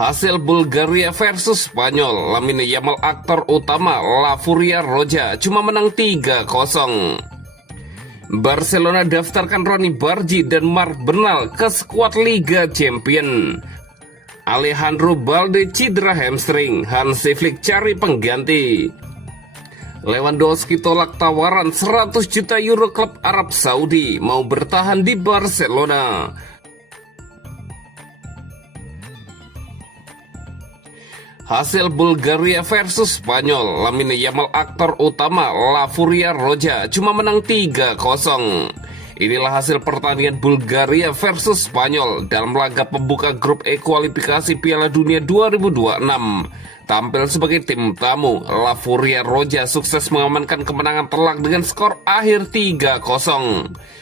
Hasil Bulgaria versus Spanyol, Lamine Yamal aktor utama La Furia Roja cuma menang 3-0. Barcelona daftarkan Roni Bargi dan Marc Bernal ke skuad Liga Champion. Alejandro Balde cedera hamstring, Hansi Flick cari pengganti. Lewandowski tolak tawaran 100 juta euro klub Arab Saudi, mau bertahan di Barcelona. Hasil Bulgaria versus Spanyol, Lamine Yamal aktor utama La Furia Roja cuma menang 3-0. Inilah hasil pertandingan Bulgaria versus Spanyol dalam laga pembuka grup E kualifikasi Piala Dunia 2026. Tampil sebagai tim tamu, La Furia Roja sukses mengamankan kemenangan telak dengan skor akhir 3-0.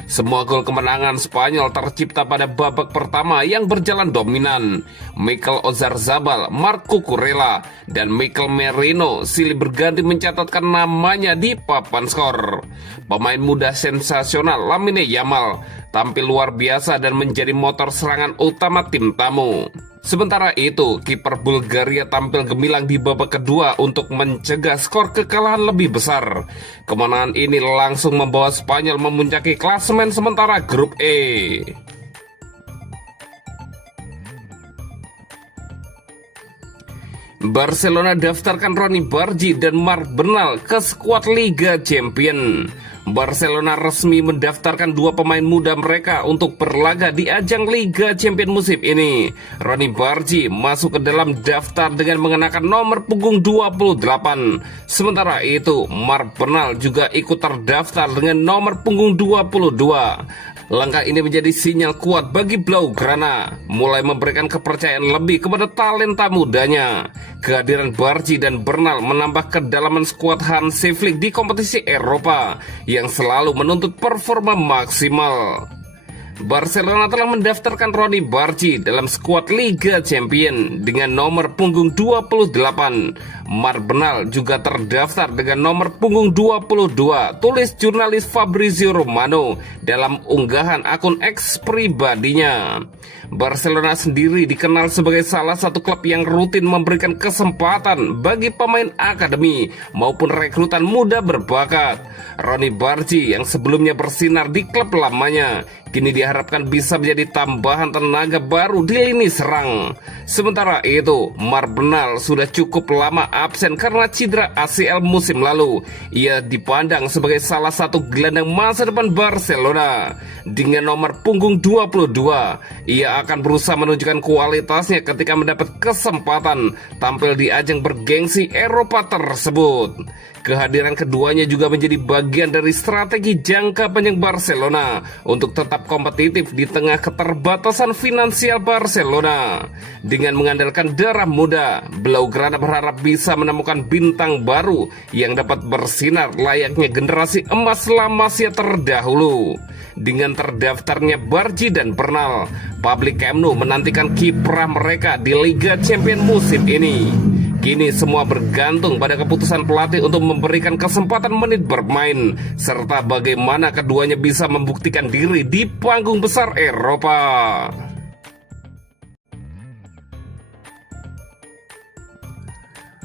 Semua gol kemenangan Spanyol tercipta pada babak pertama yang berjalan dominan. Mikel Oyarzabal, Marc Cucurella, dan Mikel Merino silih berganti mencatatkan namanya di papan skor. Pemain muda sensasional Lamine Yamal tampil luar biasa dan menjadi motor serangan utama tim tamu. Sementara itu, kiper Bulgaria tampil gemilang di babak kedua untuk mencegah skor kekalahan lebih besar. Kemenangan ini langsung membawa Spanyol memuncaki klasemen sementara grup E. Barcelona daftarkan Roni Bargi dan Marc Bernal ke skuad Liga Champion. Barcelona resmi mendaftarkan dua pemain muda mereka untuk berlaga di ajang Liga Champion musim ini. Roni Bargi masuk ke dalam daftar dengan mengenakan nomor punggung 28. Sementara itu, Marc Bernal juga ikut terdaftar dengan nomor punggung 22. Langkah ini menjadi sinyal kuat bagi Blaugrana, mulai memberikan kepercayaan lebih kepada talenta mudanya. Kehadiran Bargi dan Bernal menambah kedalaman skuad Hansi Flick di kompetisi Eropa yang selalu menuntut performa maksimal. Barcelona telah mendaftarkan Roni Bargi dalam skuad Liga Champion dengan nomor punggung 28. Marc Bernal juga terdaftar dengan nomor punggung 22, tulis jurnalis Fabrizio Romano dalam unggahan akun X pribadinya. Barcelona sendiri dikenal sebagai salah satu klub yang rutin memberikan kesempatan bagi pemain akademi maupun rekrutan muda berbakat. Roni Bargi yang sebelumnya bersinar di klub lamanya kini diharapkan bisa menjadi tambahan tenaga baru di lini serang. Sementara itu, Marc Bernal sudah cukup lama absen karena cedera ACL musim lalu. Ia dipandang sebagai salah satu gelandang masa depan Barcelona. Dengan nomor punggung 22, ia akan berusaha menunjukkan kualitasnya ketika mendapat kesempatan tampil di ajang bergengsi Eropa tersebut. Kehadiran keduanya juga menjadi bagian dari strategi jangka panjang Barcelona untuk tetap kompetitif di tengah keterbatasan finansial Barcelona. Dengan mengandalkan darah muda, Blaugrana berharap bisa menemukan bintang baru yang dapat bersinar layaknya generasi emas La Masia terdahulu. Dengan terdaftarnya Bargi dan Bernal, publik Camp Nou menantikan kiprah mereka di Liga Champion musim ini. Kini semua bergantung pada keputusan pelatih untuk memberikan kesempatan menit bermain, serta bagaimana keduanya bisa membuktikan diri di panggung besar Eropa.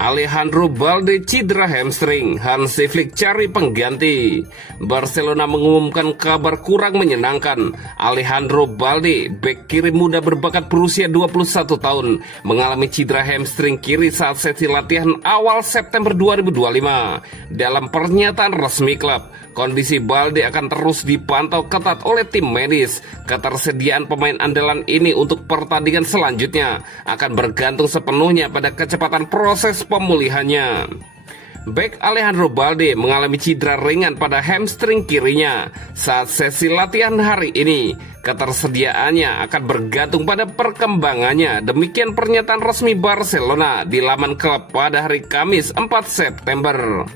Alejandro Balde cedera hamstring, Hansi Flick cari pengganti. Barcelona mengumumkan kabar kurang menyenangkan. Alejandro Balde, bek kiri muda berbakat berusia 21 tahun, mengalami cedera hamstring kiri saat sesi latihan awal September 2025. Dalam pernyataan resmi klub, kondisi Balde akan terus dipantau ketat oleh tim medis. Ketersediaan pemain andalan ini untuk pertandingan selanjutnya akan bergantung sepenuhnya pada kecepatan proses pemulihannya. Bek Alejandro Balde mengalami cedera ringan pada hamstring kirinya saat sesi latihan hari ini. Ketersediaannya akan bergantung pada perkembangannya. Demikian pernyataan resmi Barcelona di laman klub pada hari Kamis 4 September.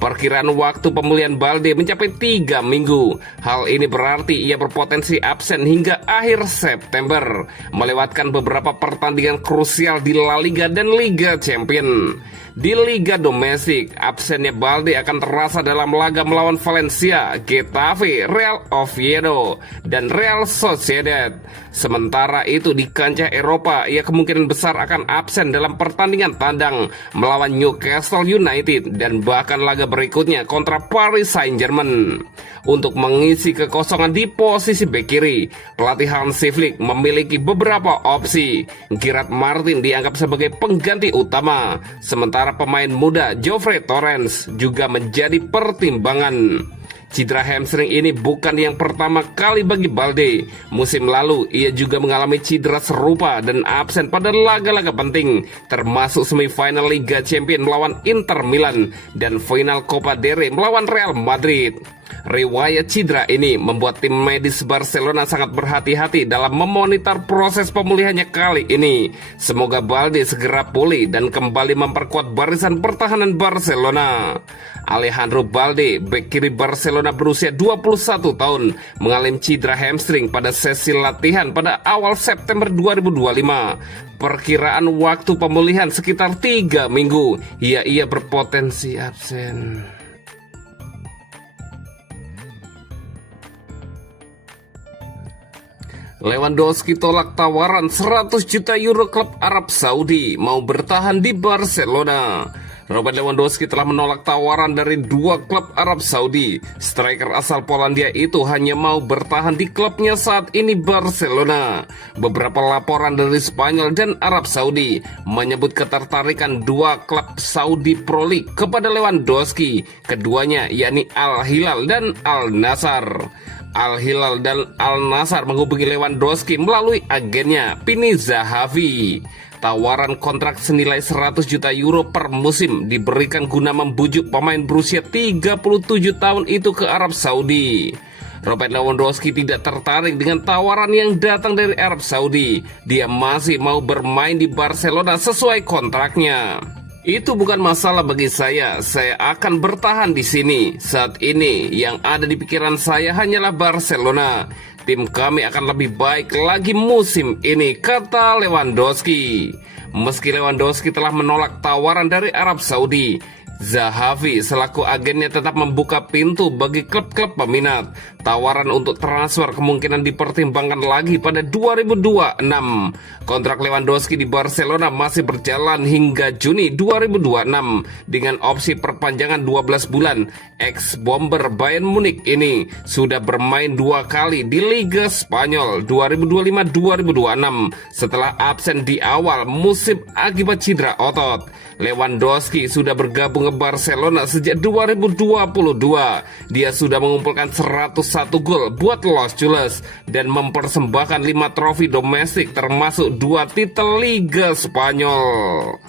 Perkiraan waktu pemulihan Balde mencapai 3 minggu. Hal ini berarti ia berpotensi absen hingga akhir September, melewatkan beberapa pertandingan krusial di La Liga dan Liga Champion. Di Liga Domestik, absennya Balde akan terasa dalam laga melawan Valencia, Getafe, Real Oviedo, dan Real Sociedad. Sementara itu di kancah Eropa, ia kemungkinan besar akan absen dalam pertandingan tandang melawan Newcastle United dan bahkan laga berikutnya kontra Paris Saint-Germain. Untuk mengisi kekosongan di posisi bek kiri, pelatih Hansi Flick memiliki beberapa opsi. Gerard Martin dianggap sebagai pengganti utama, sementara pemain muda Geoffrey Torrens juga menjadi pertimbangan. Cedera hamstring ini bukan yang pertama kali bagi Balde. Musim lalu ia juga mengalami cedera serupa dan absen pada laga-laga penting, termasuk semifinal Liga Champions melawan Inter Milan dan final Copa del Rey melawan Real Madrid. Riwayat cedera ini membuat tim medis Barcelona sangat berhati-hati dalam memonitor proses pemulihannya kali ini. Semoga Balde segera pulih dan kembali memperkuat barisan pertahanan Barcelona. Alejandro Balde, bek kiri Barcelona berusia 21 tahun, mengalami cedera hamstring pada sesi latihan pada awal September 2025. Perkiraan waktu pemulihan sekitar 3 minggu. Ia berpotensi absen. Lewandowski tolak tawaran 100 juta euro klub Arab Saudi mau bertahan di Barcelona. Robert Lewandowski telah menolak tawaran dari 2 klub Arab Saudi. Striker asal Polandia itu hanya mau bertahan di klubnya saat ini, Barcelona. Beberapa laporan dari Spanyol dan Arab Saudi menyebut ketertarikan 2 klub Saudi Pro League kepada Lewandowski. Keduanya yakni Al Hilal dan Al Nassr. Al Hilal dan Al Nassr menghubungi Lewandowski melalui agennya Pini Zahavi. Tawaran kontrak senilai 100 juta euro per musim diberikan guna membujuk pemain berusia 37 tahun itu ke Arab Saudi. Robert Lewandowski tidak tertarik dengan tawaran yang datang dari Arab Saudi. Dia masih mau bermain di Barcelona sesuai kontraknya. Itu bukan masalah bagi saya akan bertahan di sini. Saat ini yang ada di pikiran saya hanyalah Barcelona. Tim kami akan lebih baik lagi musim ini, kata Lewandowski. Meski Lewandowski telah menolak tawaran dari Arab Saudi, Zahavi selaku agennya tetap membuka pintu bagi klub-klub peminat. Tawaran untuk transfer kemungkinan dipertimbangkan lagi pada 2026. Kontrak Lewandowski di Barcelona masih berjalan hingga Juni 2026 dengan opsi perpanjangan 12 bulan. Ex-bomber Bayern Munich ini sudah bermain 2 kali di Liga Spanyol 2025-2026 setelah absen di awal musim akibat cedera otot. Lewandowski sudah bergabung ke Barcelona sejak 2022. Dia sudah mengumpulkan 101 gol buat Los Chules dan mempersembahkan 5 trofi domestik termasuk 2 titel Liga Spanyol.